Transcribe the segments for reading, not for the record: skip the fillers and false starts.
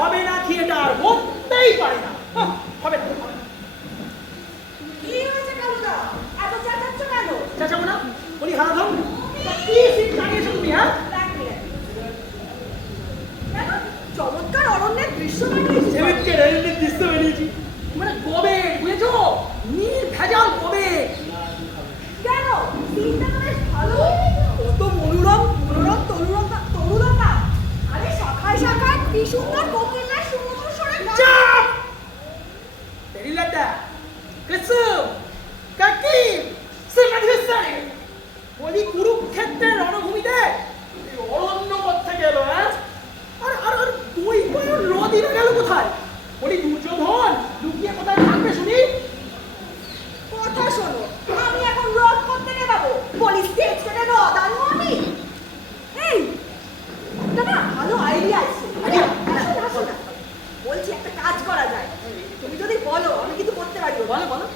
হবে না, থিয়েটার হতেই পারে না, হবে না। কি হয়েছে কালুদা, এত চেঁচাচ্ছ কেন? চেঁচাবো না, বলি হারাধন কি সিট লাগিয়েছো তুমি? হ্যাঁ, কেন চমৎকার অরণ্যের দৃশ্য বানিয়েছি। অরণ্যের দৃশ্য বানিয়েছি মানে কবে বুঝেছো? নীল ভেজাল কবে? কেন সিনটা তো বেশ ভালো, কত মনোরম মনোরম তরুলতা, আরে শাখায় শাখায় কি সুন্দর কোকিলের সুমধুর স্বরে চাপ তেরিলাটা কসম কাকি সিমাধিসাই বলি কুরুক্ষেত্রের রণভূমিতে এই অরণ্য কোথা গেল? হ্যাঁ, আর আর আর দুই বছর নদীরা গেল কোথায়? বলি দুর্যোধন লুকিয়ে কোথায় থাকবে শুনি? কথা শোনো, আমি এখন রথ করতে যাবো, বলি স্টেজ কেটে রথ আনবো আমি। এই একটা না ভালো আইডিয়া আছে, আসো না, বলছি একটা কাজ করা যায়, তুমি যদি বলো আমি কিন্তু করতে পারি। বলো বলো।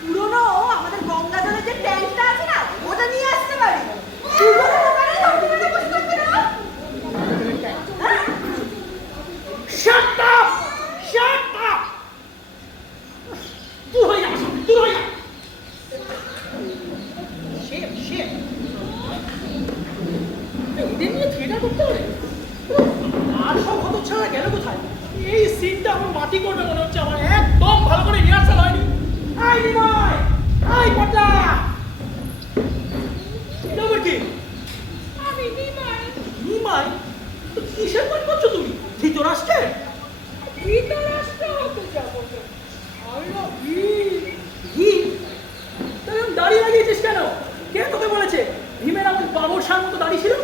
পুরোনো আমাদের গঙ্গা জলের যে ট্যাঙ্কটা আছে না, ওটা নিয়ে আসতে পারি। Shut up! Shut up! দূর হয়ে যা, দূর হয়ে যা। শেফ এদের নিয়ে থিয়েটার করতে হবে? আর সব হতচ্ছাড়া গেল কোথায়? এই সিনটা আমার মাটি করবে মনে হচ্ছে, আমার একদম ভালো করে রিহার্সাল হয়নি। আই নিমাই, আই পটা, এটা আবার কি? আমি নিমাই। নিমাই? তো কিসের পাঠ করছো তুমি? ধৃতরাষ্ট্রে? ধৃতরাষ্ট্র হতে যাবো ভীম? তাহলে আমি দাঁড়িয়ে লাগিয়েছিস কেন? কে তোকে বলেছে ভীমের এমন বাবরসার মতো দাঁড়িয়ে ছিল?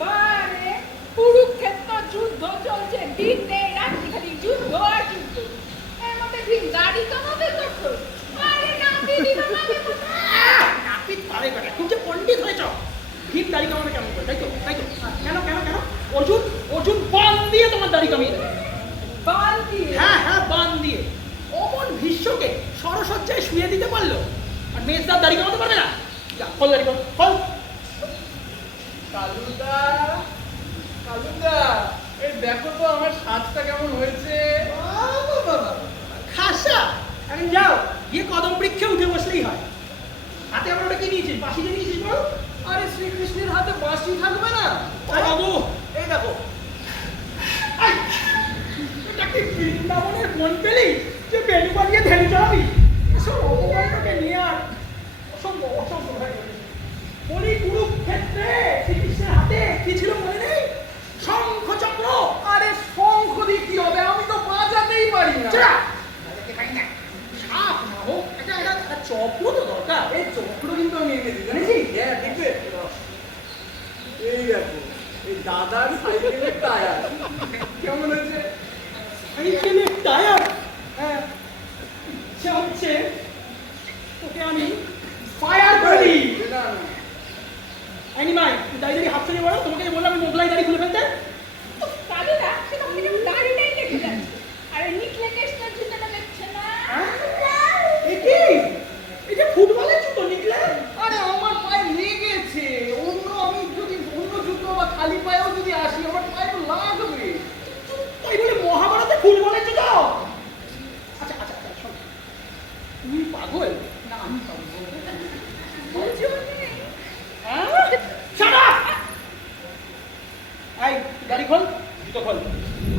বারে কুরুক্ষেত্র যুদ্ধ চলছে, দিনে রাত্রি খালি যুদ্ধ আর যুদ্ধ, এর মধ্যে ভীম গাড়ি কমাবে কত? আরে না দিদি কমাবে কত? নাপিত পারে বেটা, তুমি যে পণ্ডিত হয়েছ। ভীম দাড়ি কামাবে কেমন করে? তাই তো কেন কেন কেন? অর্জুন বান দিয়ে তোমার দাড়ি কামিয়ে দেবে। বাল দিয়ে? হ্যাঁ বান দিয়ে। অমন ভীষ্মকে সরসজ্জায় শুয়ে দিতে পারলো, আর মেজদার দাড়ি কামাতে পারবে না? যা ফল দাড়ি কর, ফল। কালুদা এই দেখো তো আমার সাজটা কেমন হয়েছে। খাসা এখন যাও, গিয়ে কদম বৃক্ষে উঠে বসলেই হয়। হাতে আমরা ওটা কি নিয়েছিস? বাঁশি যে নিয়েছিস বল? আরে শ্রীকৃষ্ণের হাতে বাঁশি থাকবে না? ও বাবু, এই দেখো, এটা কি বৃন্দাবনের মন পেলি যে বেনু বাজিয়ে ধ্যান চালাবি? এসব অপমানটাকে নিয়ে আর অসম্ভব হয়ে গেছে। বলি কুরুক্ষেত্রে শ্রীকৃষ্ণের হাতে কি ছিল মনে নেই? শঙ্খ চক্র। আরে শঙ্খ দিয়ে কি হবে, আমি তো বাজাতেই পারি না। সাপ না হোক, একটা চক্র তো দরকার। এই চক্র কিন্তু আমি এনেছি জানিস? হ্যাঁ দেখবে, এই দেখো এই দাদার সাইকেলের টায়ার কেমন হয়েছে? সাইকেলের টায়ার? হ্যাঁ, ইচ্ছা হচ্ছে তোকে আমি ফায়ার করি। না অ্যানিমাই, দাড়ি হাত থেকে বলো, তোমাকে যে বললাম আমি মোগলাই দাড়ি খুলে ফেলতে। কালুদা সেটা থেকে দাড়িটাই দেখে যাচ্ছে, আরে নিকলে কেসটার জুতোটা দেখছে না? এই যে ফুটবলের জুতো নিকলে। আরে আমার পায়ে লেগেছে, আমি যদি অন্য জুতো বা খালি পায়েও যদি আসি আমার পায়ে তো লাগবে। তাই বলে মহাভারতে ফুটবলের জুতো? আচ্ছা শোন, তুই পাগল না আমি পাগল? বলছো হ্যাঁ, shut up! এই দাড়ি খোল, জুতো খোল।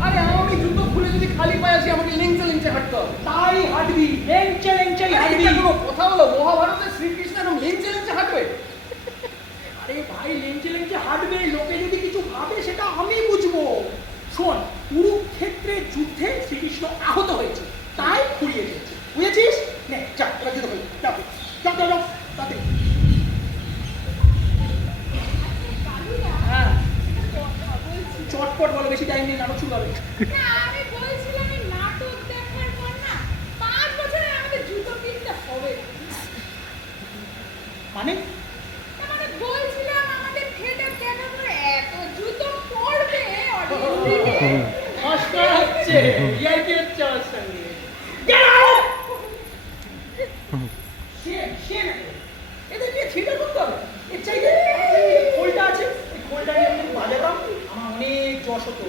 আরে আমি জুতো খুলে যদি খালি পায়ে আসি আমাকে লেংচে হাঁটতে হবে। তাই হাঁটবি, লেংচে হাঁটবি। কোনো কথা বলো, মহাভারতে শ্রীকৃষ্ণ এরকম লেংচে হাঁটবে? আরে ভাই, লেংচে হাঁটবে, লোকে যদি কিছু ভাবে সেটা আমি বুঝবো। শোন, কুরুক্ষেত্রের যুদ্ধে শ্রীকৃষ্ণ আহত হয়েছে, তাই খুঁড়িয়ে দিয়েছে, বুঝেছিস? নে যা, এবার জুতো খোল, যাও তাতে। হ্যাঁ, চটপট বলো, বেশি টাইম নেই, নাটক শুরু হবে। না, আমি বলছিলাম এই নাটক দেখার পর না 5 বছরে আমাদের জুতো কিনতে হবে। মানে বলছিলাম আমাদের থিয়েটার কেন করে এত জুতো পড়বে অডিয়েন্সে? নমস্কার হচ্ছে, ভিআইপি হচ্ছে আমার সঙ্গে। Get out! এদেরকে থিয়েটার করতে হবে। এর চাইতে খোলটা আছে, ওই খোলটা নিয়ে আমি বাজাতাম, আমার অনেক যশ হতো।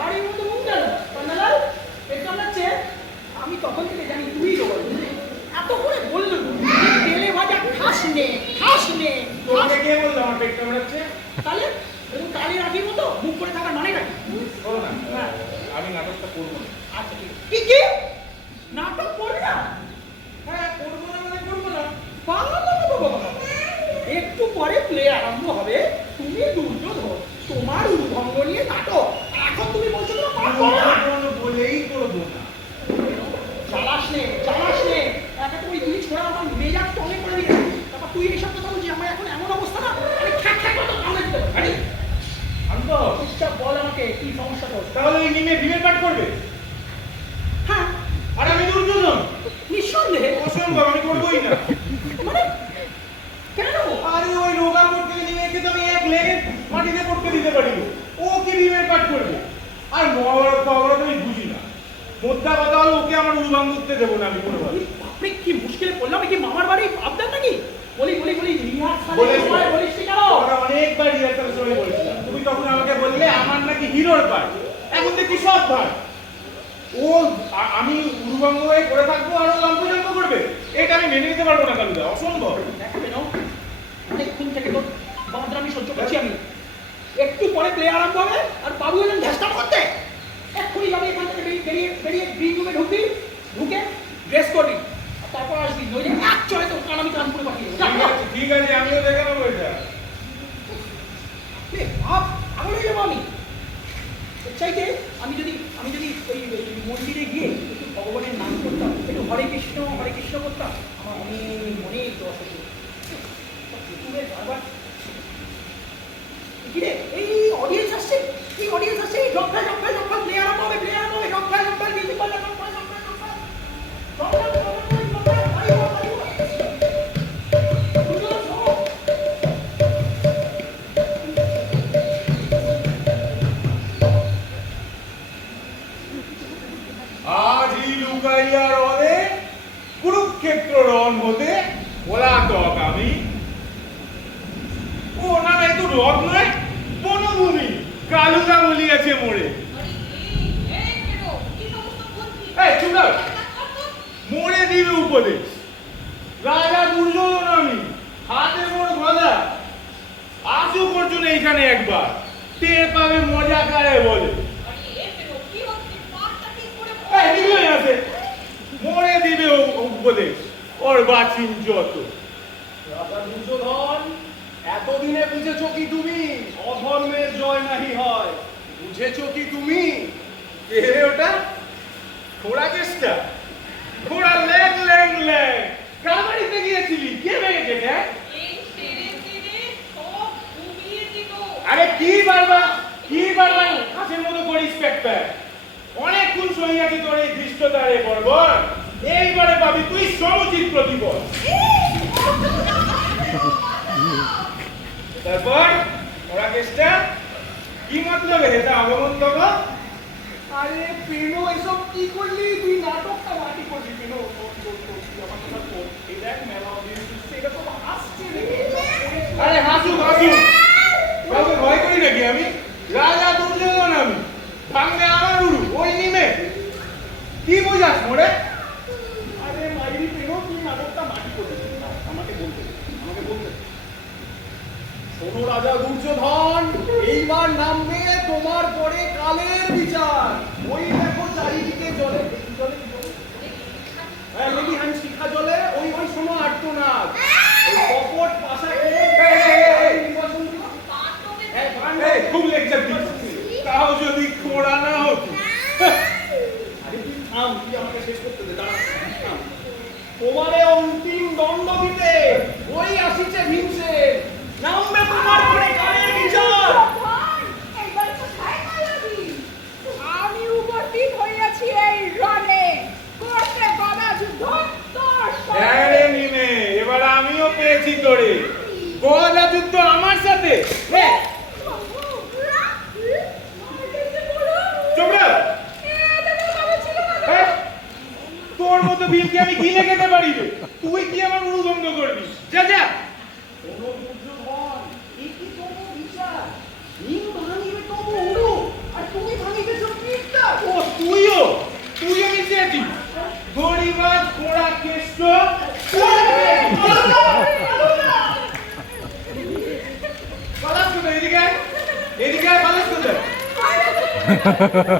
বাড়ির মতো মুখ কেন পান্নালাল পেট কামড়াচ্ছে? আমি তখন থেকে জানি তুই জোগাড় এত করে বললো তেলে ভাজা খাস নে তোমাকে কে বললো আমার পেট কামড়াচ্ছে? তাহলে এরকম কালি রাখির মতো মুখ করে থাকার মানে নাকি? শোনো না, হ্যাঁ। আমি নাটকটা করবো না। আচ্ছা ঠিক আছে। কি নাটক করবি না? হ্যাঁ, করবো না মানে করবো না। বাবা, একটু পরে প্লে আরম্ভ হবে, তুমি দুর্যোধন, তোমার উদ্ভঙ্গ নিয়ে নাটক, এখন তুমি বলছো না পারবো না। বলেই করবো না। জ্বালাস নে একা তুমি দুই ছোড়া আমার মেজাজ টনে করে দিলে, তারপর তুই এইসব কথা বলছিস, আমার এখন এমন অবস্থা না আমি খ্যাক করে কামড়ে দিতে পারি। শান্ত, চুপচাপ বল আমাকে কি সমস্যা তোর? তাহলে ওই নিমে ভীমের পাঠ করবে? হ্যাঁ আর আমি দুর্যোধন? নিঃসন্দেহে। অসম্ভব, আমি করবোই না। মানে কেন নেবো? আরে ওই রোগা করতে নিমেকে তো আমি এক লেগে মাটিতে পড়তে দিতে পারি না। ও কি ভীমের পাঠ করবে? আর মহাভারত আমি বুঝি না। মোদ্দা কথা হলো ওকে আমার উলুবাং করতে দেবো না আমি কোনোভাবে। বাপরে কি মুশকিলে পড়লাম, কি মামার বাড়ি আবদার নাকি? বলি রিহার্সালে বলেছি। সময় বলিস নি কেন? আমরা অনেকবার রিহার্সালের সময় বলেছিলাম, তুমি তখন আমাকে বললে আমার নাকি হিরোর পাঠ, এখন দেখি সব পাঠ। ও আমি উলুবাং হয়ে করে থাকবো আর ও লম্পজম্প করবে, এটা আমি মেনে নিতে পারবো না কালুদা, অসম্ভব। দেখাবে না অনেকক্ষণ থেকে তোর বাঁদরামি সহ্য করছি আমি। একটু পরে প্লে আরম্ভ হবে আর বাবু এলেন ঝাস্টা করতে, এক্ষুনি যাবে এখান থেকে বেরিয়ে গ্রিন রুমে ঢুকবি, ঢুকে ড্রেস করবি আর তারপর আসবি, নইলে এক চলে তোর কান আমি কানপুরে পাঠিয়ে দেবো। ঠিক আছে, আমিও দেখে নেবো এটা। ভাব আগলে যাবো আমি। চাইতে আমি যদি ওই মন্দিরে গিয়ে একটু ভগবানের নাম করতাম, একটু হরে কৃষ্ণ করতাম, আমার অনেক দশ হতো। বারবার কিরে এই অডিয়েন্স আসছে, জব্বাল প্লে আরম্ভ হবে, জব্বাল মিউজিক বাজা, জব্বাল আজি লুকাইয়া রদে কুরুক্ষেত্র রণ হতে পলাতক আমি। ও না না, একটু রথ নয়, বনভূমি কালুদা বলিয়াছে মোড়ে। এই চুপ কর। মোড়ে দিবে উপদেশ, রাজা দুর্যোধন আমি, হাতে মোড় গদা। আসুক অর্জুন এইখানে একবার, টের পাবে মজা কারে বলে। মোড়ে দিবে উপদেশ, ওর বাচিন যত। রাজা দুর্যোধন, এতদিনে বুঝেছো কি তুমি অধর্মের জয় নাহি হয়? বুঝেছো কি তুমি? কে রে ওটা? ঘোড়া কেষ্টা? ঘোড়া ল্যাং কার বাড়িতে গিয়েছিলি? কে ভেঙেছে কে? আরে কি বারবার কাছের মতো করিস পেটপ্যাট? অনেকক্ষণ সহিয়াছি তোর এই ধৃষ্টতারে বর্বর, এইবারে পাবি তুই সমুচিত প্রতিফল। তারপর ওরা কেষ্টা কি মতলবে এটা আগমন তবে? আরে পেনো এসব কি করলি? তুই নাটকটা মাটি করলি পেনো। আমার কথা বল, এই দেখ মেলা এটা তো আসছে রে। আরে হাসু কাউকে ভয় করি নাকি আমি? রাজা দুর্যোধন আমি, ভাঙবে আমার উড়ু ওই নিমে। কি বোঝাস মোড়ে? আরে মাইরি পেনো, তুই নাটকটা মাটি করলি। আমাকে বলতে দে। শোনো রাজা দুর্যোধন, এইবার নামবে তোমার পরে কালের বিচার। ওই দেখো চারিদিকে জলে লেডি হ্যান্ড শিখা জলে, ওই শোনো আর্তনাদ। ওই কপট পাশা খুব লেকচার দিচ্ছিস, তাও যদি খোড়া না হতো। আরে তুই থাম, তুই আমাকে শেষ করতে দে, দাঁড়া থাম। তোমারে অন্তিম দণ্ড দিতে ওই আসিছে ভীমসেন, নামবে তোমার পরে কালের বিচার। আমি উপস্থিত হইয়াছি এই রণে, করতে গদা যুদ্ধ তোর সঙ্গে। হ্যাঁ রে নিমে, এবার আমিও পেয়েছি তোরে। গদা যুদ্ধ আমার সাথে। তোর মতো ভীমকে আমি গিলে খেতে পারি রে, তুই কি আমার উরুভঙ্গ করবি? যা যা। কোনো দুর্যোধন, এ কি তবু বিচার? ভীম ভাঙিবে তবু উড়ু। আয়, এদিকে আয়, পালাস কোথায়?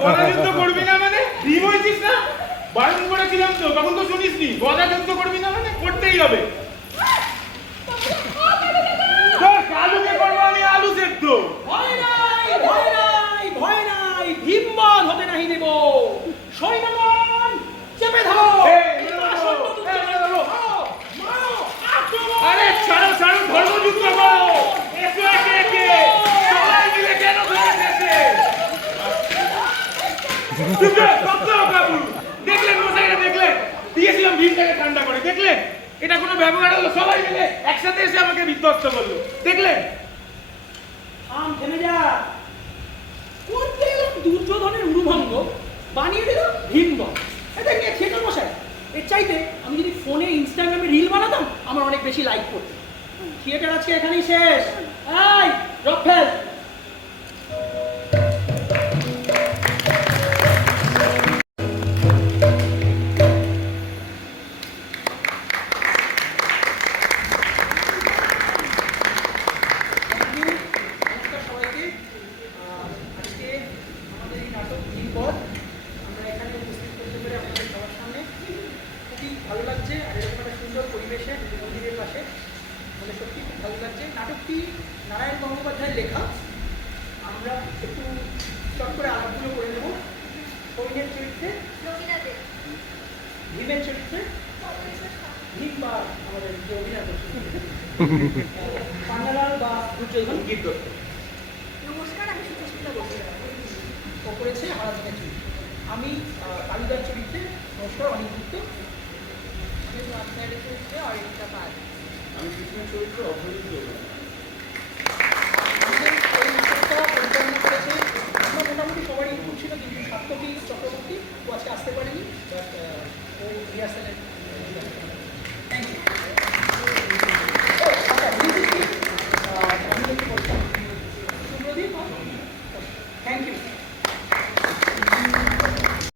গদা যুদ্ধ করবি না মানে? ভীম হয়েছিস না? বারণ করেছিলাম তো, তখন তো শুনিসনি। গদা যুদ্ধ করবি না মানে করতেই হবে। তোর কালুকে করবো আমি আলু সেদ্ধ। ভয় নাই, ভয় নাই, ভয় নাই, ভীমবান হতে নাহি দেব। সৈন্যগণ, চেপে ধরো। এই, এবার সৈন্য যুদ্ধ করো। মারো, আক্রমণ। আরে ছাড়ো ছাড়ো, ধর্মযুদ্ধ করো। এসো একে একে, সবাই মিলে কেন ধরেছে? চুপ কর, শব্দ কাকু। দেখলেন মশাইরা, দেখলেন? দিয়েছিলাম ভীমটাকে ঠান্ডা করে, দেখলেন? এটা কোনো ব্যবহার হলো? সবাই মিলে একসাথে এসে আমাকে বিধ্বস্ত করলো, দেখলেন? থাম, থেমে যা। করতে এলাম দুর্যোধনের উরুভঙ্গ, বানিয়ে দিল ভীমবান। এটা নিয়ে থিয়েটার মশাই, এর চাইতে আমি যদি ফোনে ইনস্টাগ্রামে রিল বানাতাম আমার অনেক বেশি লাইক করতো। থিয়েটার আজকে এখানেই শেষ। এই ড্রপ ফেল। নমস্কার সবাইকে। আজকে আমাদের এই নাটক ভীমপদ আমরা এখানে উপস্থিত করতে পেরে আপনাদের সবার সামনে খুবই ভালো লাগছে। আর এরকম একটা সুন্দর পরিবেশে মন্দিরের পাশে আমাদের সত্যি খুব ভালো লাগছে। নাটকটি নারায়ণ গঙ্গোপাধ্যায়ের লেখা। আমরা একটু চট করে আলাপগুলো করে নেব। সৈন্যের চরিত্রে ভীমের চরিত্রে ভীম বা আমাদের যে অভিনয় করছে পান্নালাল বা দুর্যোধন গীত নমস্কার, আমি সুচিস্মিতা বলছি। ও করেছে হারাধনের চরিত্রে। আমি কালুদার চরিত্রে নমস্কার অনিল গুপ্ত। আমি রত্নারের চরিত্রে অরিন্দিতা পাল। আমি কৃষ্ণের চরিত্র অভ্যন্ত। আমাদের এই নাটকটা পরিচালনা করেছে, আমরা মোটামুটি সবারই ইনপুট ছিল, কিন্তু সাত্যকী চক্রবর্তী ও আজকে আসতে পারেনি, বাট ও রিহার্সালের